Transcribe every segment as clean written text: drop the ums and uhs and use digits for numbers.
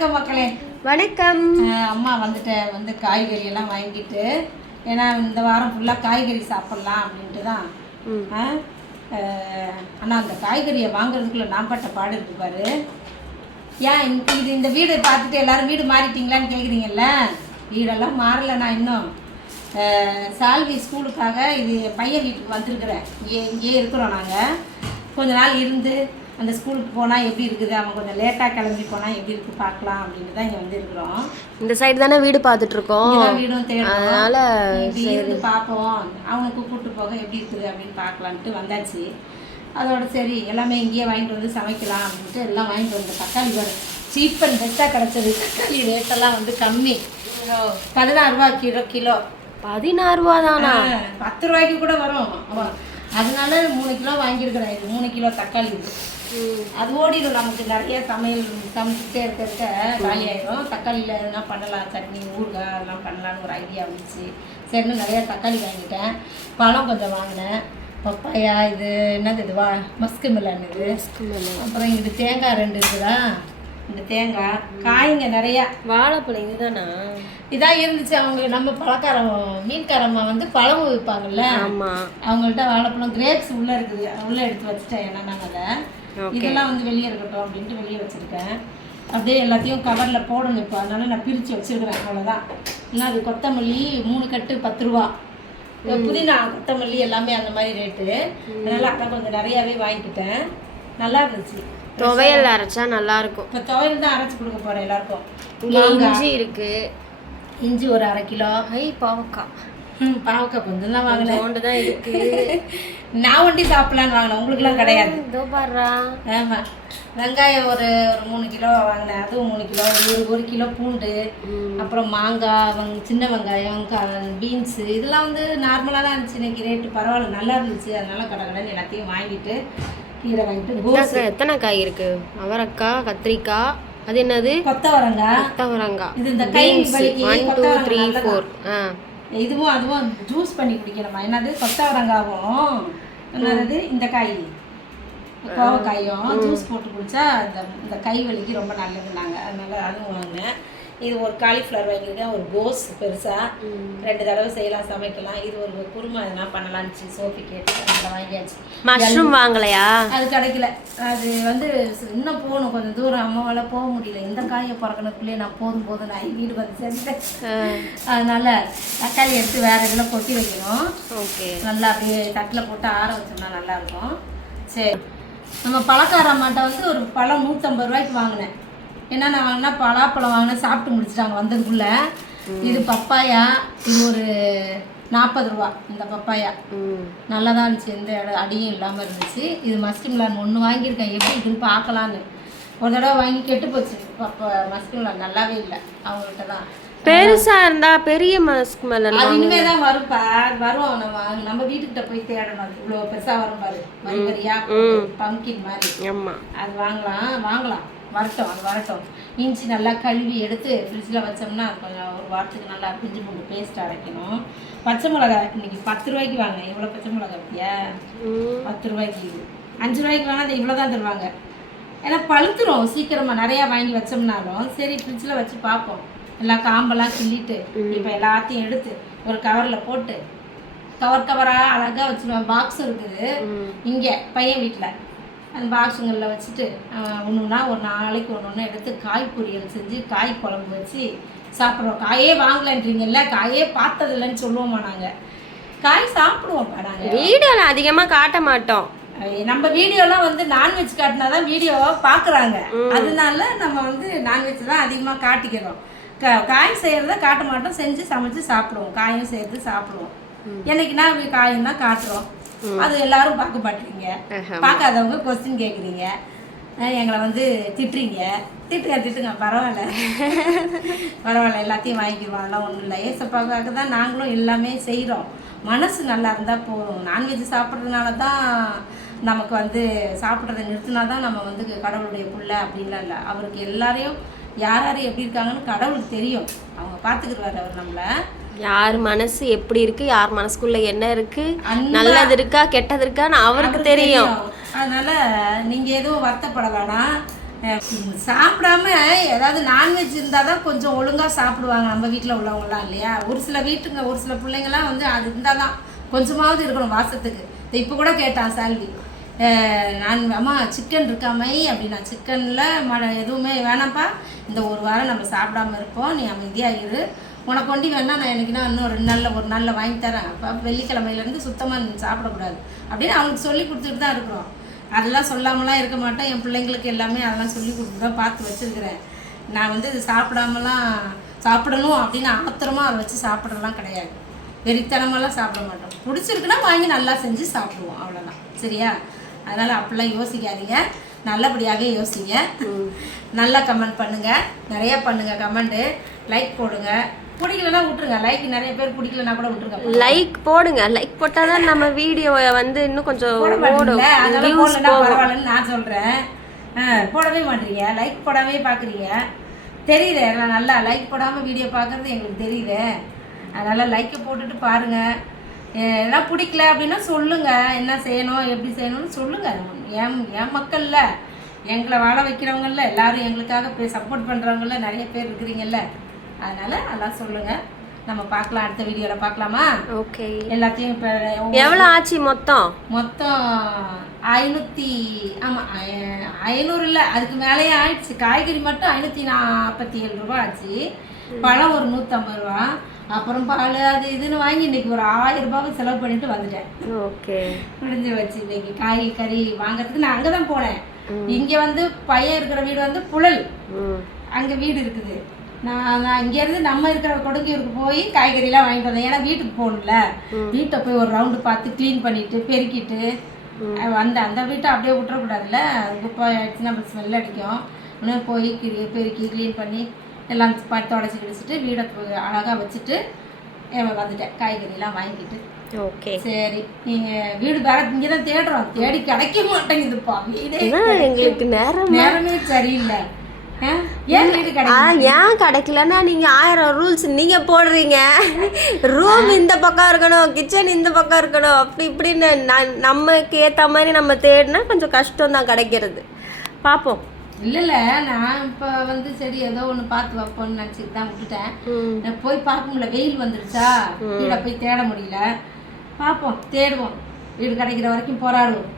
வணக்கம் மக்களே. வணக்கம். அம்மா வந்து காய்கறி எல்லாம் வாங்கிட்டு, ஏன்னா இந்த வாரம் ஃபுல்லாக காய்கறி சாப்பிட்லாம் அப்படின்ட்டு தான். ஆனால் அந்த காய்கறியை வாங்குறதுக்குள்ள நான் பட்ட பாடு இருக்கு பாரு. ஏன் இந்த வீடு பார்த்துட்டு எல்லாரும் வீடு மாறிட்டீங்களான்னு கேட்குறீங்கல்ல. வீடெல்லாம் மாறலை. நான் இன்னும் சால்வி ஸ்கூலுக்காக இது பையன் வீட்டுக்கு வந்திருக்கிறேன். இங்கேயே இருக்கிறோம் நாங்கள். கொஞ்ச நாள் இருந்து அந்த ஸ்கூலுக்கு போனால் எப்படி இருக்குது, அவன் கொஞ்சம் லேட்டாக கிளம்பி போனால் எப்படி இருக்குது பார்க்கலாம் அப்படின்னு தான் இங்கே வந்து இருக்கிறோம். இந்த சைடு தானே வீடு பார்த்துட்ருக்கோம். வீடும் தேடும், அதனால் இருந்து பார்ப்போம், அவனுக்கு கூப்பிட்டு போக எப்படி இருக்குது அப்படின்னு பார்க்கலான்ட்டு வந்தாச்சு. அதோட சரி எல்லாமே இங்கேயே வாங்கிட்டு வந்து சமைக்கலாம் அப்படின்ட்டு எல்லாம் வாங்கிட்டு வந்து தக்காளி பாரு சீப் அண்ட் பெஸ்ட்டாக கிடச்சது. தக்காளி ரேட்டெல்லாம் வந்து கம்மி. 16 ரூபா கிலோ. 16 ரூபா தானா? 10 ரூபாய்க்கு கூட வரும். அதனால 3 கிலோ வாங்கியிருக்கிறேன். இது 3 கிலோ தக்காளி இருக்குது. அது ஓடிடும். நமக்கு நிறைய சமையல் சமைச்சிட்டே இருக்க காலி ஆயிடும். தக்காளியில் எதுனா பண்ணலாம், சட்னி ஊறுகாய் அதெல்லாம் பண்ணலான்னு ஒரு ஐடியா வந்துச்சு. சரின்னு நிறையா தக்காளி வாங்கிட்டேன். பழம் கொஞ்சம் வாங்கினேன். பப்பாயா, இது என்னது, இது மஸ்கு மெலன், இது அப்புறம் இங்கிட்டு தேங்காய் 2 இருக்குதா. இந்த தேங்காய் காய்ங்க நிறையா. வாழைப்பழம் இதுதானா? இதான் இருந்துச்சு. அவங்க நம்ம பழக்காரம் மீன்காரம்மா வந்து பழம் விற்பாங்கல்ல, அவங்கள்ட்ட வாழைப்பழம் கிரேப்ஸ் உள்ளே இருக்குது. உள்ளே எடுத்து வச்சுட்டேன். ஏன்னா நான் அதை இதெல்லாம் வந்து வெளியே இருக்கட்டும் அப்படின்ட்டு வெளியே வச்சுருக்கேன். அப்படியே எல்லாத்தையும் கவரில் போடணும் இப்போ. அதனால நான் பிரித்து வச்சுருக்கிறேன். அவ்வளோதான். இன்னும் அது கொத்தமல்லி 3 கட்டு 10 ரூபா. புதினா கொத்தமல்லி எல்லாமே அந்த மாதிரி ரேட்டு. அதனால் அதை கொஞ்சம் நிறையாவே வாங்கிக்கிட்டேன். நல்லா இருந்துச்சு. துவையல் அரைச்சா நல்லா இருக்கும். இப்போ துவையல் தான் அரைச்சி கொடுக்க போகிறேன் எல்லாருக்கும். இஞ்சி இருக்கு. இஞ்சி ஒரு 1/2 கிலோ. பாவக்காய். பாவக்காய் கொஞ்சம் தான் வாங்கினேன். தான் இருக்கு. நான் ஒண்டி சாப்பிடலான்னு வாங்கினேன். உங்களுக்குலாம் கிடையாது. இதோ பாடுறா. ஆமாம். வெங்காயம் ஒரு 3 கிலோ வாங்கினேன். அதுவும் 3 கிலோ. 1 கிலோ பூண்டு, அப்புறம் மாங்காய், சின்ன வெங்காயம், பீன்ஸு இதெல்லாம் வந்து நார்மலாக தான் இருந்துச்சு. இன்னைக்கு ரேட்டு பரவாயில்ல, நல்லா இருந்துச்சு. அதனால கடகடன்னு எல்லாத்தையும் வாங்கிட்டு கீரை வாங்கிட்டு. எத்தனை காய் இருக்கு? அவரைக்காய், கத்திரிக்காய், அது என்னது, கொத்தவரங்காய். இது இந்த கை வலிக்கு 1 2 3 4. இதுவும் அதுவும் ஜூஸ் பண்ணி குடிக்கணுமா. என்னது, கொத்தவரங்காவும் என்னது இந்த காய் கோவக்காயும் ஜூஸ் போட்டு குடித்தா இந்த கை வலிக்கு ரொம்ப நல்லதுன்னாங்க. அதனால அதுவும் வாங்கினேன். இது ஒரு காலிஃப்ளவர் வாங்கியிருக்கேன். ஒரு கோஸ் பெருசாக 2 தடவை செய்யலாம், சமைக்கலாம். இது ஒரு குருமா எதனா பண்ணலான்னுச்சு. சோஃபி கேட்டு அதில் வாங்கியாச்சு. மஷ்ரூம் வாங்கலையா? அது கிடைக்கல. அது வந்து இன்னும் போகணும், கொஞ்சம் தூரம். அம்மாவால் போக முடியல. இந்த காயை பிறக்கணுக்குள்ளேயே நான் போதும் நான் வீடு வந்து சேர்ந்துட்டேன். அதனால தக்காளி எடுத்து வேறு இதில் கொட்டி வைக்கணும். ஓகே. நல்லா அப்படியே தட்டில் போட்டு ஆற வச்சோம்னா நல்லாயிருக்கும். சரி, நம்ம பழக்காரம்மாட்ட வந்து ஒரு பழம் 150 ரூபாய்க்கு வாங்கினேன். ஏன்னா நான் வாங்கினா பலாப்பழம் வாங்கினேன், சாப்பிட்டு முடிச்சிட்டாங்க வந்ததுக்குள்ள. இது பப்பாயா, இது ஒரு 40 ரூபா. இந்த பப்பாயா நல்லா தான் இருந்துச்சு, எந்த அடியும் இல்லாமல் இருந்துச்சு. இது மஸ்கு மெலன் 1 வாங்கியிருக்கேன். எப்படி இருக்குன்னு பார்க்கலான்னு. ஒரு தடவை வாங்கி கெட்டு போச்சு. மஸ்கு மெலன் நல்லாவே இல்லை. அவங்கள்ட்ட தான் பெருசா இருந்தா பெரிய மஸ்கு மெலன் அது இனிமே தான் வரும்ப்பா. வரும். நம்ம வீட்டுக்கிட்ட போய் தேடணும். அது இவ்வளோ பெருசாக வரும் பாரு, வரி வரியா பம்கின் மாதிரி. அது வாங்கலாம். வரட்டும். இஞ்சி நல்லா கழுவி எடுத்து ஃப்ரிட்ஜில் வச்சோம்னா கொஞ்சம் ஒரு வாரத்துக்கு நல்லா பிஞ்சு பூண்டு பேஸ்ட் அரைக்கணும். பச்சை மிளகாய் இன்னைக்கு 10 ரூபாய்க்கு வாங்க. எவ்வளோ பச்சை மிளகாய் இருக்கியா? 10 ரூபாய்க்கு. இது 5 ரூபாய்க்கு வாங்க. அது இவ்வளோ தான் தருவாங்க. ஏன்னா பழுத்துரும் சீக்கிரமாக. நிறையா வாங்கி வச்சோம்னாலும் சரி ஃப்ரிட்ஜில் வச்சு பார்ப்போம். எல்லாம் காம்பெல்லாம் கிள்ளிட்டு இப்போ எல்லாத்தையும் எடுத்து ஒரு கவரில் போட்டு கவராக அழகாக வச்சுருவேன். பாக்ஸ் இருக்குது இங்கே பையன் வீட்டில். அந்த பாக்ஸுங்களில் வச்சுட்டு ஒன்றுனா ஒரு நாளைக்கு ஒன்று எடுத்து காய் பொரியல் செஞ்சு காய் குழம்பு வச்சு சாப்பிட்றோம். காயே வாங்கலன்றீங்கல்ல, காயே பார்த்ததில்லன்னு சொல்லுவோமா. நாங்கள் காய் சாப்பிடுவோம்ப்பா. நாங்கள் வீடியோவில் அதிகமாக காட்ட மாட்டோம். நம்ம வீடியோலாம் வந்து நான்வெஜ் காட்டினா தான் வீடியோ பார்க்குறாங்க. அதனால நம்ம வந்து நான்வெஜ் தான் அதிகமாக காட்டிக்கிறோம். காய் செய்கிறத காட்ட மாட்டோம். செஞ்சு சமைச்சு சாப்பிடுவோம். காயும் செய்கிறது சாப்பிடுவோம். என்னைக்குன்னா காயும் தான் காட்டுறோம். அது எல்லாரும் பார்க்க மாட்டீங்க. பார்க்காதவங்க கொஸ்டின் கேட்குறீங்க, எங்களை வந்து திட்டுங்க. பரவாயில்ல. எல்லாத்தையும் வாங்கிக்குவோம். அதெல்லாம் ஒன்றும் இல்லை. ஏசப்பாவுக்காக தான் நாங்களும் எல்லாமே செய்கிறோம். மனசு நல்லா இருந்தால் போதும். நான்வெஜ் சாப்பிட்றதுனால தான் நமக்கு வந்து சாப்பிட்றதை நிறுத்தினா தான் நம்ம வந்து கடவுளுடைய புள்ள அப்படின்லாம் இல்லை. அவருக்கு எல்லாரையும் யார் எப்படி இருக்காங்கன்னு கடவுளுக்கு தெரியும். அவங்க பார்த்துக்கிடுவார் அவர் நம்மளை. யார் மனசு எப்படி இருக்கு, யார் மனசுக்குள்ள என்ன இருக்கு, நல்லது இருக்கா கெட்டது இருக்கான்னு அவருக்கு தெரியும். அதனால நீங்க எதுவும் வருத்தப்பட வேணாம். சாப்பிடாம ஏதாவது நான்வெஜ் இருந்தால் தான் கொஞ்சம் ஒழுங்காக சாப்பிடுவாங்க நம்ம வீட்டில் உள்ளவங்களாம் இல்லையா. ஒரு சில வீட்டுங்க ஒரு சில பிள்ளைங்கள்லாம் வந்து அது இருந்தால் தான் கொஞ்சமாவது இருக்கணும் வாசத்துக்கு. இப்போ கூட கேட்டான் சால்வி, நான் அம்மா சிக்கன் இருக்காமை அப்படின்னா, சிக்கனில் எதுவுமே வேணாம்ப்பா, இந்த ஒரு வாரம் நம்ம சாப்பிடாம இருப்போம், நீ அமைதியாக இரு, உனக்கு கொண்டு வேணா நான் எனக்குன்னா இன்னும் 2 நாளில் 1 நாளில் வாங்கி தரேன், அப்போ வெள்ளிக்கிழமையிலேருந்து சுத்தமாக நீ சாப்பிடக்கூடாது அப்படின்னு அவனுக்கு சொல்லி கொடுத்துட்டு தான் இருக்கிறோம். அதெல்லாம் சொல்லாமலாம் இருக்க மாட்டேன். என் பிள்ளைங்களுக்கு எல்லாமே அதெல்லாம் சொல்லி கொடுத்து தான் பார்த்து வச்சுருக்கிறேன். நான் வந்து இது சாப்பிடாமலாம் சாப்பிடணும் அப்படின்னு ஆத்திரமாக அதை வச்சு சாப்பிட்றலாம் கிடையாது. வெறித்தனமெல்லாம் சாப்பிட மாட்டோம். பிடிச்சிருக்குன்னா வாங்கி நல்லா செஞ்சு சாப்பிடுவோம், அவ்வளோதான். சரியா? அதனால் அப்படிலாம் யோசிக்காதீங்க, நல்லபடியாகவே யோசிங்க. நல்லா கமெண்ட் பண்ணுங்கள், நிறையா பண்ணுங்கள் கமெண்ட்டு, லைக் போடுங்க. பிடிக்கலன்னா விட்டுருங்க, லைக் நிறைய பேர் பிடிக்கலன்னா கூட விட்டுருங்க. லைக் போடுங்க, லைக் போட்டால் தான் நம்ம வீடியோவை வந்து இன்னும் கொஞ்சம் ஓடும். அதனால போடலன்னா பரவாயில்லன்னு நான் சொல்கிறேன். போடவே மாட்டீங்க, லைக் போடாமே பார்க்குறீங்க. தெரியுது, நான் நல்லா லைக் போடாமல் வீடியோ பார்க்குறது எங்களுக்கு தெரியுது. அதனால் லைக்கை போட்டுட்டு பாருங்கள். எல்லாம் பிடிக்கல அப்படின்னா சொல்லுங்கள், என்ன செய்யணும் எப்படி செய்யணும்னு சொல்லுங்கள். என் மக்களில் எங்களை வாழ வைக்கிறவங்கள எல்லாரும் எங்களுக்காக சப்போர்ட் பண்ணுறவங்கள நிறைய பேர் இருக்கிறீங்கல்ல, அதனால் அதெல்லாம் சொல்லுங்கள். நம்ம பார்க்கலாம், அடுத்த வீடியோவில் பார்க்கலாமா? ஓகே. எல்லாத்தையும் இப்போ எவ்வளோ ஆச்சு மொத்தம்? 500, ஆமாம் 500 இல்லை, அதுக்கு மேலேயே ஆயிடுச்சு. காய்கறி மட்டும் 547 ரூபா ஆச்சு. பழம் ஒரு 150 ரூபா, அப்புறம் பால் அது இதுன்னு வாங்கி இன்னைக்கு ஒரு 1000 ரூபாய்க்கு செலவு பண்ணிட்டு வந்துட்டேன். ஓகே, முடிஞ்சு வச்சு. இன்னைக்கு காய்கறி வாங்குறதுக்கு நான் அங்கே தான் போனேன். இங்கே வந்து பையன் இருக்கிற வீடு வந்து புழல், அங்கே வீடு இருக்குது. நான் இங்கேருந்து நம்ம இருக்கிற கொடுங்கியூருக்கு போய் காய்கறிலாம் வாங்கிட்டு வந்தேன். ஏன்னா வீட்டுக்கு போகணும்ல, வீட்டை போய் ஒரு ரவுண்டு பார்த்து க்ளீன் பண்ணிவிட்டு பெருக்கிட்டு அந்த வீட்டை அப்படியே விட்டுறக்கூடாதுல்ல, குப்பை ஆயிடுச்சுன்னா நம்ம ஸ்மெல் அடிக்கும். இன்னும் போய் பெருக்கி க்ளீன் பண்ணி எல்லாம் தொடச்சி கிடிச்சிட்டு வீடை அழகாக வச்சுட்டு வந்துட்டேன் காய்கறிலாம் வாங்கிட்டு. ஓகே, சரி. நீங்கள் வீடு வேற இங்கே தான் தேடுறோம், தேடி கிடைக்க மாட்டேங்குதுப்பா. வீடே எங்களுக்கு நேரமே சரியில்லை. ஏன் கிடைக்கலன்னா நீங்க 1000 ரூல்ஸ் நீங்க போடுறீங்க. ரூம் இந்த பக்கம் இருக்கணும், கிச்சன் இந்த பக்கம் இருக்கணும், அப்படி இப்படின்னு நமக்கு ஏற்ற மாதிரி நம்ம தேடினா கொஞ்சம் கஷ்டம் தான் கிடைக்கிறது. பார்ப்போம். இல்ல நான் இப்போ வந்து சரி ஏதோ ஒன்று பார்த்து வைப்போம்னு நினச்சிட்டு தான் விட்டுட்டேன். போய் பார்க்க முடியல, வெயில் வந்துருச்சா, வீடை போய் தேட முடியல. பார்ப்போம், தேடுவோம், வீடு கிடைக்கிற வரைக்கும் போராடுவோம்.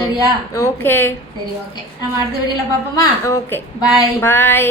சரியா? ஓகே, சரி, ஓகே. நம்ம அடுத்த வீடியோல பார்ப்போமா? ஓகே, பாய் பாய்.